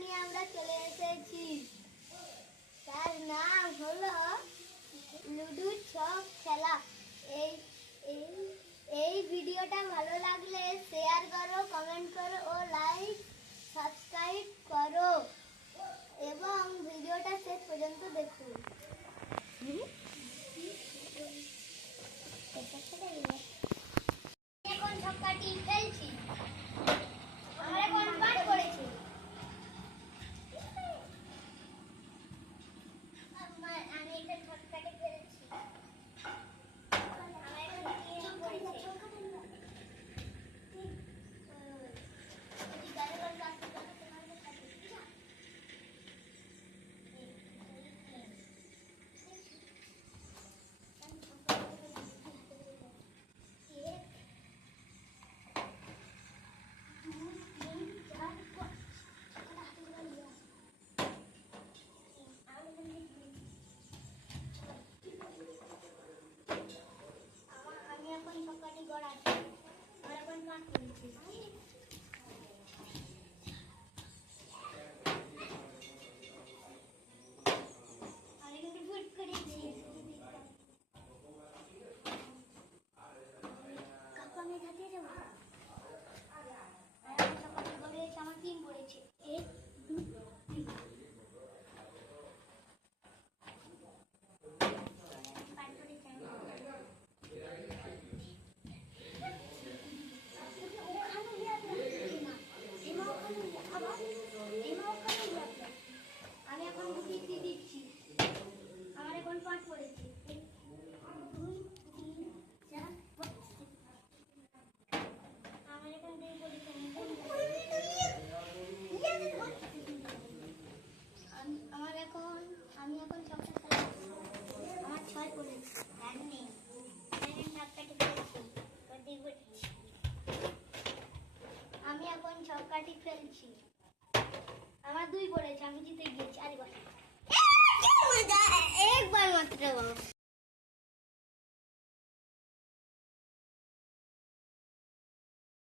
নিয়ে আমরা চলে এসেছি। তার নাম হলো লুডু ছক খেলা। এই এই এই ভিডিওটা ভালো লাগলে শেয়ার করো, কমেন্ট করো ও লাইক সাবস্ক্রাইব করো এবং ভিডিওটা শেষ পর্যন্ত দেখুন। এখন ছক্কাটি খেলছি। আমরা এখন পাঠ করেছি। আমি এটা ছক্কাটি খেলছি। আমি এখন ছক্কাটি গড়াচ্ছি। আর এখন পাঠ করেছি। আমি কিন্তু ফুট করেছি। কাকু আমি খাতে যাবো। আর এখন ছক্কাটি গড়িয়েছে, আমার 3 পড়েছে। 1 2 3। আমি এখন গুটি দিচ্ছি। আমার এখন 5 পড়েছে। 1 2 3 4 5। আমার এখন 2 পড়েছে। আমি এখন ছক্কা খেলছি। আমার 6 পড়েছে। আর নেই। আমি এখন ছক্কাটি ফেলছি। আমার 2 পড়েছে। আমি জিতে গিয়েছি। আরেকবার একবার মাত্র।